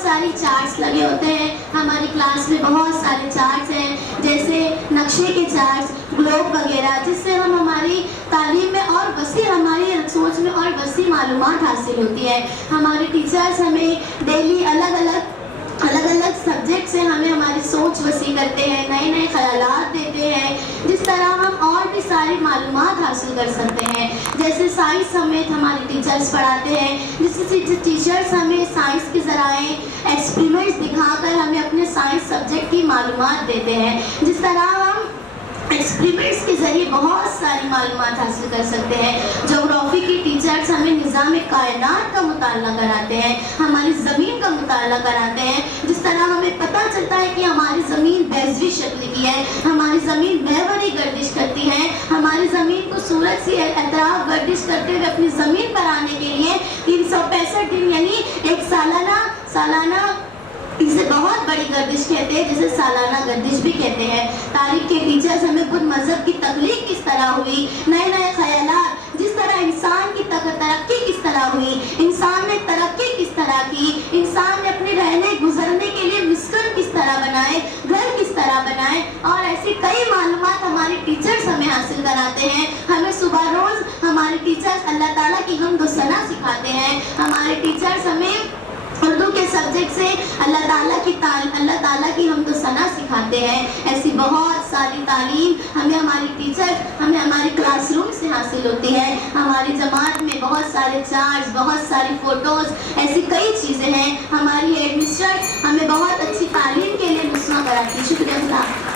بہت ساری چارٹس لگے ہوتے ہیں ہماری کلاس میں، بہت سارے چارٹس ہیں جیسے نقشے کے چارٹس، گلوب وغیرہ، جس سے ہم ہماری تعلیم میں اور وسیع، ہماری سوچ میں اور وسیع معلومات حاصل ہوتی ہے۔ ہمارے ٹیچرس ہمیں ڈیلی الگ الگ سبجیکٹ سے ہمیں ہماری سوچ وسیع کرتے ہیں، نئے نئے خیالات دیتے ہیں، جس طرح ہم اور بھی ساری معلومات حاصل کر سکتے ہیں۔ جیسے سائنس سمیت ہمارے ٹیچرس پڑھاتے ہیں، جس سے ٹیچرس ہمیں سائنس کے ذرائع ایکسپریمنٹس دکھا کر ہمیں اپنے سائنس سبجیکٹ کی معلومات دیتے ہیں۔ جس طرح ہم ایکسپریمنٹس کے ذریعے بہت ساری معلومات حاصل کر سکتے ہیں۔ جغرافی کی ٹیچرس ہمیں نظام کائنات کا مطالعہ کراتے ہیں، ہماری زمین کا مطالعہ کراتے ہیں، جس طرح ہمیں پتہ چلتا ہے کہ ہماری زمین بیضوی شکل کی ہے، ہماری زمین محوری گردش کرتی ہے۔ ہماری زمین کو سورج سے اطراف گردش کرتے ہوئے اپنی زمین پر آنے کے لیے 365 دن یعنی ایک سالانہ اسے بہت بڑی گردش کہتے ہیں، جسے سالانہ گردش بھی کہتے ہیں۔ تاریخ کے ٹیچرز ہمیں بدھ مذہب کی تخلیق کس طرح ہوئی، نئے نئے خیالات، جس طرح انسان کی ترقی کس طرح ہوئی، انسان نے ترقی کس طرح کی، انسان نے اپنے رہنے گزرنے کے لیے مسکن کس طرح بنائے، گھر کس طرح بنائے، اور ایسی کئی معلومات ہمارے ٹیچرز ہمیں حاصل کراتے ہیں۔ ہمیں صبح روز ہمارے ٹیچرز اللہ تعالیٰ کی حمد و ثنا سکھاتے ہیں۔ ہمارے ٹیچرز ہمیں اردو کے سبجیکٹ سے اللہ تعالیٰ کی حمد و ثنا سکھاتے ہیں۔ ایسی بہت ساری تعلیم ہمیں ہماری ٹیچر ہمیں ہماری کلاس روم سے حاصل ہوتی ہے۔ ہماری جماعت میں بہت سارے چارٹس، بہت ساری فوٹوز، ایسی کئی چیزیں ہیں۔ ہماری ہیڈ مسٹر ہمیں بہت اچھی تعلیم کے لیے مسئلہ کراتی ہے۔ شکریہ اللہ۔